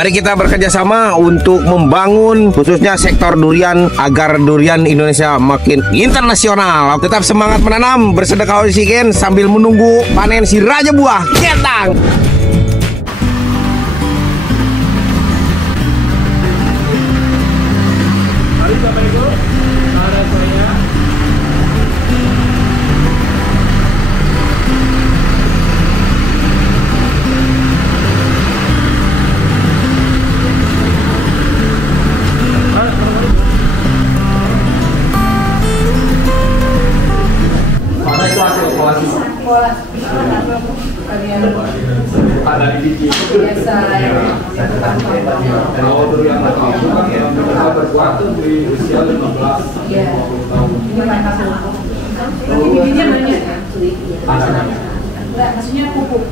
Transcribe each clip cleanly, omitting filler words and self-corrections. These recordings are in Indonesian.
Mari kita bekerja sama untuk membangun khususnya sektor durian agar durian Indonesia makin internasional. Tetap semangat menanam, bersedekah oksigen sambil menunggu panen si raja buah Ketang. Mari Bapak Ibu, saudara saya. Mana itu hasil evaluasi? Ada di biji itu biasa. Kalau durian lokal itu kan yang bisa berbuah tuh di usia 15-20 tahun. Berarti bijinya banyak ya? Ada banyak. Enggak, maksudnya pupuk.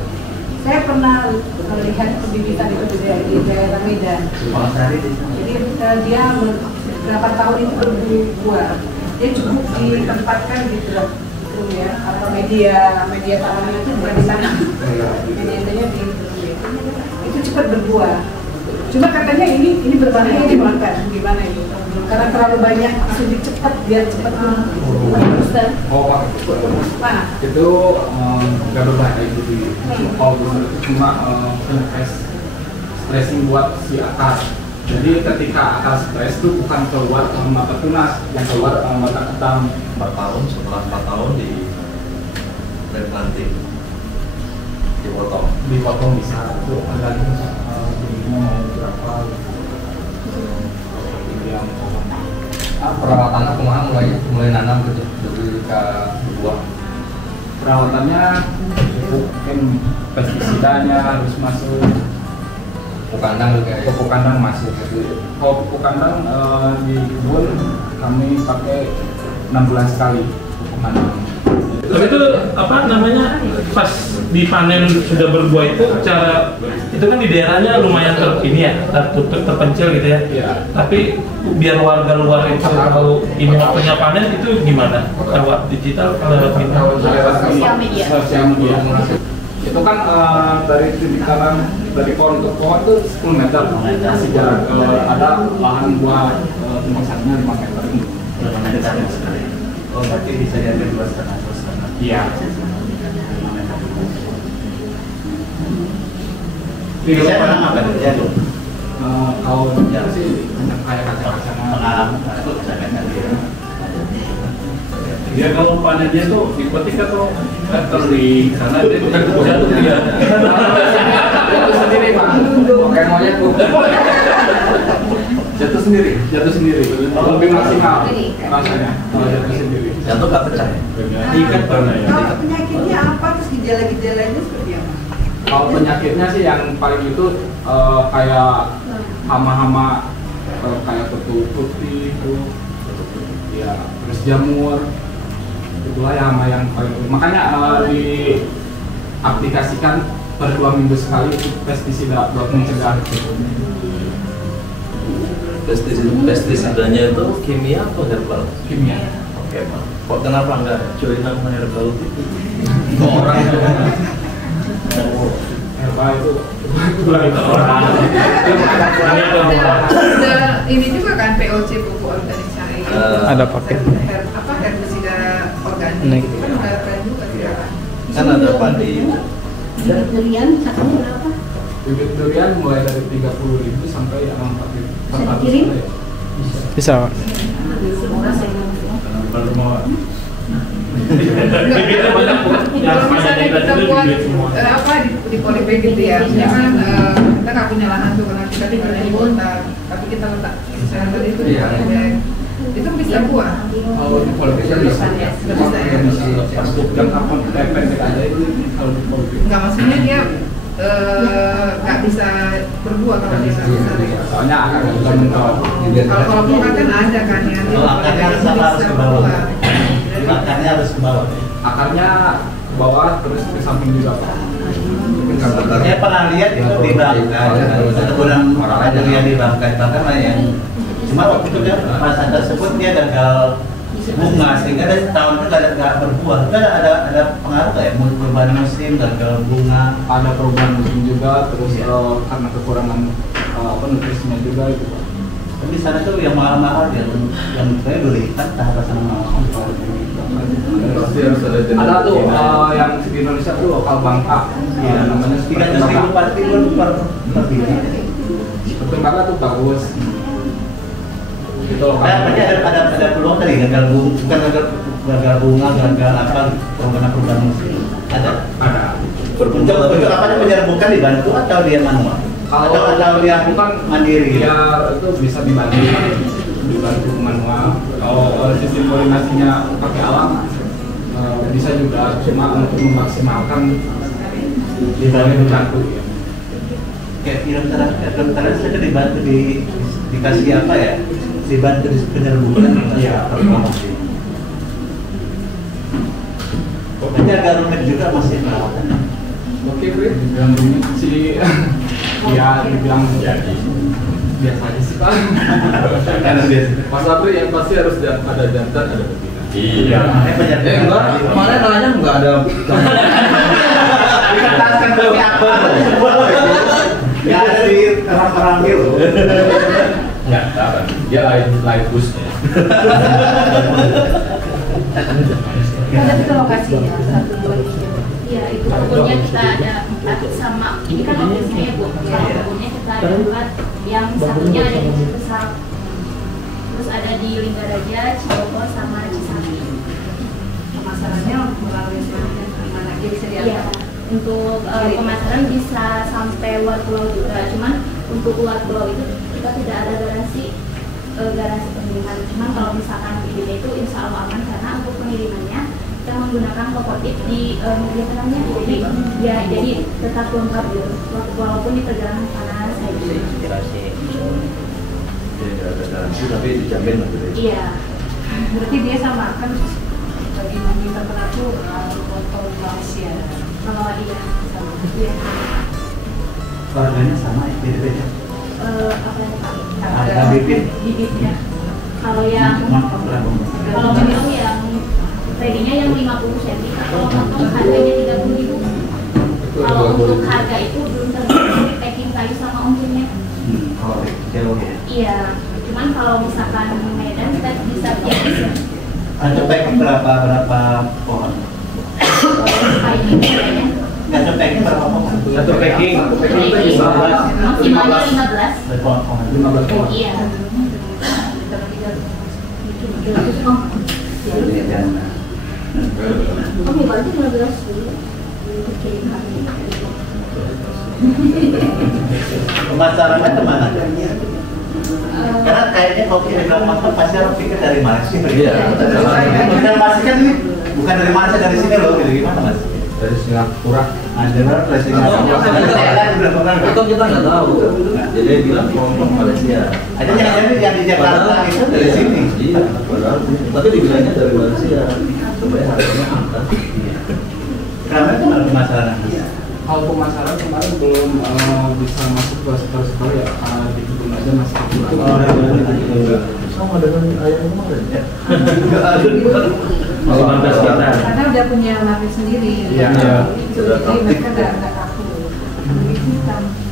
Saya pernah melihat pembibitan itu di daerah Medan. Jadi dia berapa tahun itu berbuah. Dia cukup ditempatkan di drum ya, atau media tanamnya itu bukan di sana. Medianya di drum ya. Itu cepat berbuah. Cuma katanya ini berbahaya dimakan. Gimana itu? Karena terlalu banyak langsung cepat biar cepat booster. Oh, Pak. Nah, Itu nggak berbahaya itu di kalau itu cuma stressing buat si akar. Jadi ketika akar stres itu bukan keluar mata tunas, yang keluar mata ketam. 4 tahun, setelah 4 tahun di replanting, Dipotong bisa itu ada mau berapa yang perawatannya kemana mulai nanam gitu dari ke buah. perawatannya mungkin pestisidanya harus masuk, Pupuk kandang juga ya. pupuk kandang masuk. Kalau pupuk kandang di kebun kami pakai 16 kali pupuk kandang. Tapi itu apa namanya, pas dipanen sudah berbuah itu cara itu kan di daerahnya lumayan terpencil gitu ya. Iya. Tapi biar warga luar itu tahu ini waktunya panen itu gimana? Lewat digital, lewat Sosial media. Sosial media. Itu kan dari titik tanam dari pohon ke pohon itu 10 meter. Masih jarak ada lahan buah tumpasannya 5 meter. Oh, berarti bisa diambil 2,5 terus. Iya. Bisa tanam apa ya tuh? Kalau sih kayak kacang-kacangan. dia kalau panennya tuh dipetik atau di sana dia jatuh dia. Jatuh sendiri Pak. Oke maunya tuh. Jatuh sendiri. Lebih maksimal rasanya kalau jatuh sendiri. Jatuh nggak pecah ya? Ikat karena ya. Kalau penyakitnya apa, terus gejala-gejalanya seperti apa? Kalau penyakitnya sih yang paling itu kayak hama-hama kayak kutu putih itu, ya terus jamur, itulah yang hama yang paling. Makanya diaplikasikan per 2 minggu sekali pestisida buat mencegah. Pestisidanya itu kimia atau herbal? Kimia. Oke, Pak. Kok kenapa nggak join sama herbal itu? Orang Herbal itu orang. Ada ini juga kan POC, pupuk organik syari. ada Apa herbisida organik itu kan udah keren juga tidak kan? kan ada padi. Durian satunya berapa? bibit durian mulai dari 30.000 sampai 40.000. Bisa dikirim? Bisa, Pak. Murah saya Baru mau. Bibitnya banyak. Kalau misalnya kita buat apa di polybag gitu ya, maksudnya kan kita nggak punya lahan tuh, karena kita tinggal di kota, tapi kita letak misalnya tadi itu di polybag, itu bisa buah. Kalau di polybag bisa. Pas jam kapan pendek aja itu kalau di polybag. Nggak, maksudnya dia nggak bisa berbuah kalau dia nggak bisa. Soalnya akan bisa mentok. Kalau bukan kan ada kan yang Oh, akarnya harus sama, harus ke bawah. Akarnya harus ke bawah. Akarnya ke bawah terus ke samping juga Pak. Saya pernah lihat itu di Bangkai, keturunan orang ada yang di Bangkai, bahkan ada yang cuma waktu itu dia masa tersebut dia gagal bunga sehingga dari tahun itu nggak berbuah. Itu ada pengaruh kayak perubahan musim, gagal bunga. Ada perubahan musim juga, terus karena kekurangan nutrisinya juga itu Pak. Tapi di sana tuh yang mahal-mahal yang saya beli kan tahap sama mahal. Pasti harus ada tuh yang di Indonesia tuh lokal Bangka. Iya, namanya 300.000 pasti per biji. Seperti Bangka tuh bagus. Itu lokal. Berarti ada peluang tadi gagal bunga, bukan gagal bunga, gagal apa perubahan musim. Ada. Untuk apa menyerbukan dibantu atau dia manual? Atau dia bukan mandiri? Ya itu bisa dibantu manual. Kalau sistem polinasinya pakai alam bisa juga, cuma untuk memaksimalkan dibantu ya. Kayak film terakhir saja dibantu dikasih apa ya? Dibantu di penyerbukan. Iya. Tapi agak rumit juga masih perawatannya. Oke, Frit, dibilang rumit sih. Ya, dibilang jadi biasa aja sih Pak. Karena biasa. Mas Apri yang pasti harus ada jantan, ada betina. Iya. Enggak, kemarin nanya enggak ada. Diketaskan tapi apa? Nggak ada di terang-terang gitu. Enggak, apa? Dia lain busnya. Ada itu lokasinya 1, 2, 3. Iya, itu kebunnya kita ada 4 sama ini kan ofisnya ya Bu. Kalau kebunnya kita ada 4, yang satunya ada di Besar. Terus ada di Linggaraja, Cibogor sama Cisapi. Pemasarannya melalui mana aja bisa Iya, diantar. untuk pemasaran bisa sampai luar pulau juga. Cuman untuk luar pulau itu kita tidak ada garansi pengiriman. Cuman kalau misalkan bibitnya itu insya Allah aman karena untuk pengirimannya kita menggunakan kokotip di media tanamnya. Jadi tetap lengkap gitu. Walaupun di perjalanan panas kayak gitu. Garansi tapi dijamin gitu. Iya. Berarti dia sama kan bagi bumi terkenal tuh botol Malaysia. Kalau iya sama. Iya. Harganya sama ya, beda-beda. Apa yang Pak? Harga bibit. Bibitnya. Kalau yang minum yang ready-nya yang 50 cm. Kalau potong harganya 30.000. Kalau untuk harga itu belum termasuk packing kayu sama ongkirnya. Oh, jauh ya. Iya. Cuman kalau misalkan Medan kita bisa biasa. Untuk packing berapa pohon? Kayu kayaknya. Untuk packing berapa pohon? Satu packing itu bisa Maksimalnya 15. Pohon. 15 pohon. Iya. Oh, berarti 15 dulu. Pemasarannya kemana? Karena kayaknya kopi di belakang motor pasti orang pikir dari Malaysia. Iya. Kita pastikan ini bukan dari Malaysia, dari sini loh. Gitu gimana Mas? Dari Singapura. Anjir, dari Singapura. Itu kita nggak tahu. Jadi dia bilang kelompok Malaysia. Ada yang di Jakarta itu dari sini. Iya, padahal. Tapi dibilangnya dari Malaysia. Supaya harganya angkat. Karena itu malah pemasaran. Kalau pemasaran kemarin belum bisa masuk ke sektor-sektor ya, karena di kebun aja masih kurang. Sama dengan ayam kemarin ya. Karena udah punya market sendiri. Iya. Jadi mereka nggak kaku.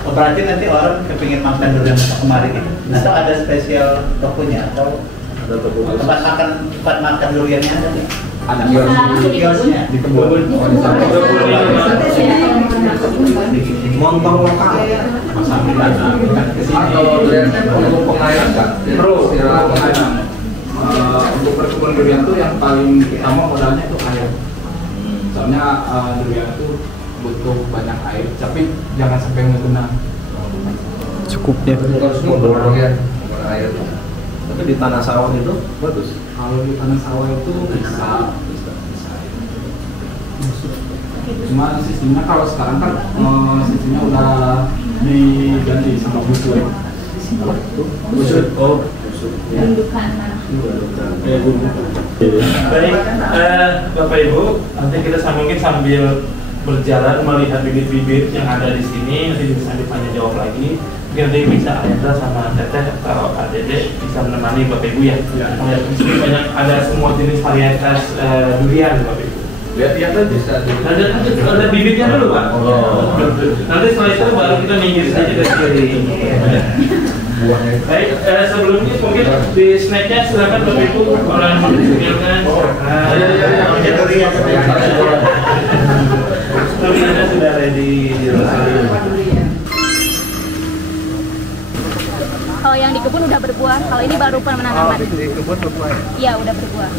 Oh, berarti nanti orang kepingin makan durian kemarin gitu. Atau ada spesial tokonya atau Ada toko tempat makan duriannya ada nih? Ada Bisa langsung di kebun. di kebun. Oh, di sana. montong lokal. Mas Amri ada atau durian untuk pengairan kan? Terus ya pengairan. Untuk perkebunan durian tuh yang paling utama modalnya itu air. Soalnya durian itu butuh banyak air, tapi jangan sampai ngegenang. Cukupnya. Harus mendorong ya air. Tapi di tanah sawah itu bagus. Kalau di tanah sawah itu bisa. Cuma sistemnya kalau sekarang kan sistemnya udah diganti sama busur. Busur. Oh, busur. Gundukan. Baik, Bapak Ibu, nanti kita mungkin sambil berjalan melihat bibit-bibit yang ada di sini, nanti bisa ditanya jawab lagi. Mungkin nanti bisa Ayanda sama Teteh atau Kak Dede bisa menemani Bapak Ibu ya. Di sini banyak ada semua jenis varietas durian Bapak Ibu. Lihat aja. Ada bibitnya dulu Pak. Nanti setelah itu baru kita minggir saja dari baik, sebelumnya mungkin di snacknya silakan Bapak Ibu orang menunjukkan. Duriannya sudah ready di Kalau yang di kebun udah berbuah, kalau ini baru penanaman. Di kebun berbuah ya? Iya, udah berbuah.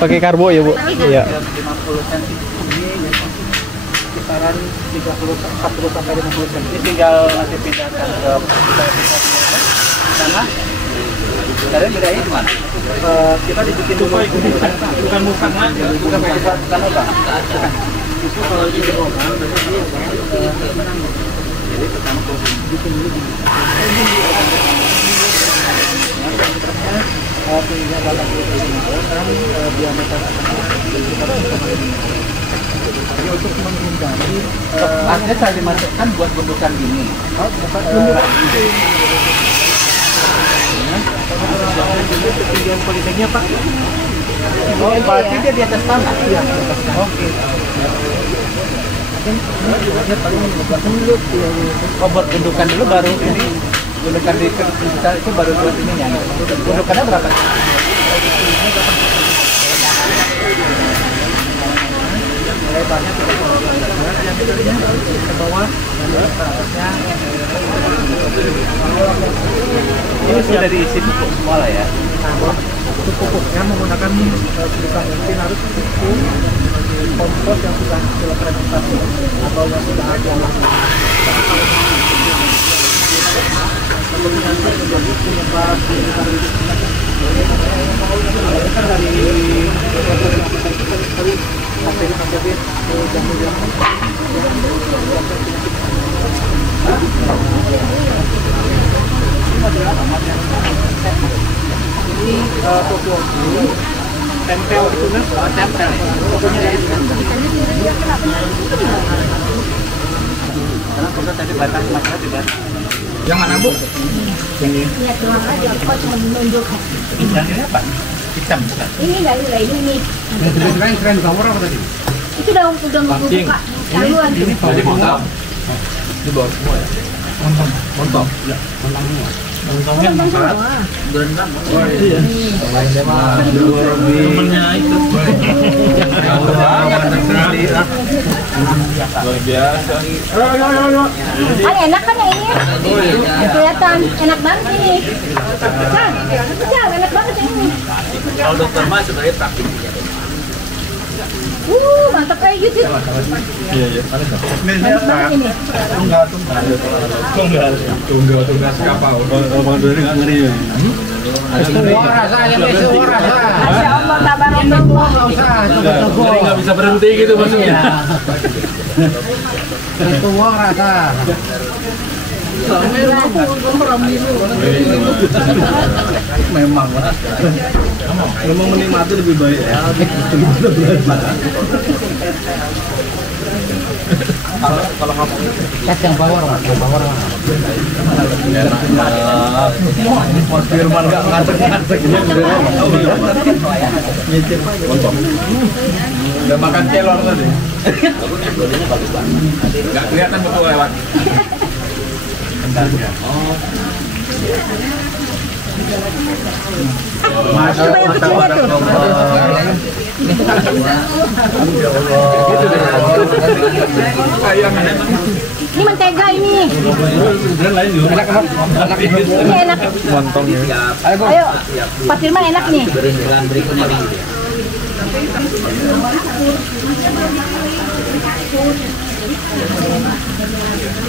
Pakai karbo ya Bu? Iya. 50 cm ini kisaran 40 sampai 50 cm. Ini tinggal nanti pindahkan ke sana. Kalian bedain di mana? Kita dibikin dulu bukan musang aja. bukan apa? Itu kalau di rokan jadi pertama bikin dulu tinggal dalam kan diameter jadi untuk menghindari artinya saya dimasukkan buat bentukan gini ketinggian politeknya Pak. Oh, berarti dia di atas tanah? Iya, di atas tanah. Oke. Ini paling dulu buat bentukan dulu baru ini bentukan di kita itu baru buat ini ya. Bentukannya berapa? Lebarnya ke bawah atasnya ini sudah diisi pupuk semua lah ya. Untuk pupuknya menggunakan sebisa mungkin harus pupuk kompos yang sudah fermentasi atau yang sudah ada nanti menjadi penyebab ini pupuk tempel itu kan tempel pokoknya karena kita tadi batang masalah tidak yang mana Bu? Ini Ya, doang aja, kok cuma menunjukkan. ini apa? Hitam bukan? Ini enggak ini. Yang keren kamar apa tadi? Itu udah membuka saluran. Ini tadi mantap. Di bawah semua ya? Mantap. Ya, mantap semua. Montongnya berenang. Oh iya. Temennya itu. Luar biasa. Kan enak kan yang ini? Kelihatan enak banget ini. Enak banget yang ini. Kalau dokter mah sebenarnya praktik. Mantap kayak gitu. Iya, iya. Mantap banget ini. Tunggal kapal. Kalau dari nggak ngeri ya. Rasa yang itu rasa. Masya Allah, tabarakallah. Nggak usah. Nggak bisa berhenti gitu maksudnya. Itu uang rasa. Memang lah. Memang menikmati lebih baik ya. Kalau ngomong yang bawah Firman nggak ngantek-ngantek udah makan kelor tadi nggak kelihatan betul lewat Ini mentega ini. Ini enak. Ayo, Pak Firman enak nih.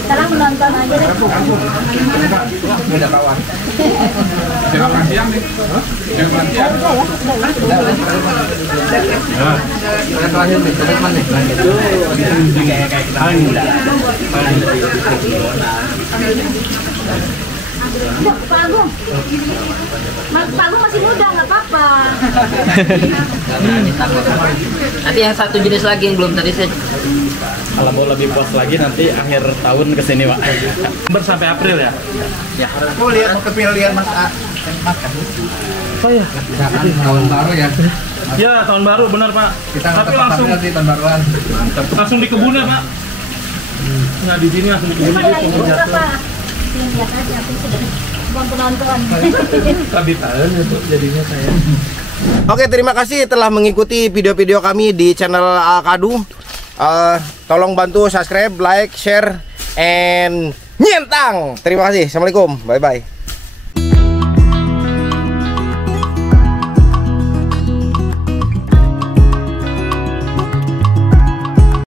Sekarang menonton aja deh. Beda kawan. Jangan makan siang nih. Jangan makan siang. Ada terakhir nih, teman nih. Itu kayak kita. Pak Agung. Pak Agung masih muda, nggak apa-apa. Nanti yang satu jenis lagi yang belum tadi saya. Kalau mau lebih puas lagi nanti akhir tahun kesini Pak. Sampai April ya? Ya. Mau lihat mau kepilihan Mas A. Oh ya. Tahun baru ya. Ya tahun baru benar Pak. Tapi langsung di tahun baruan. Mantap. langsung di kebun ya Pak. Nah di sini langsung di kebun jadi kebun jatuh. Lihat aja aku sudah penonton. Tadi tahun itu jadinya saya. Oke, terima kasih telah mengikuti video-video kami di channel Kadu. Tolong bantu subscribe, like, share, and nyentang. Terima kasih. Assalamualaikum. Bye-bye.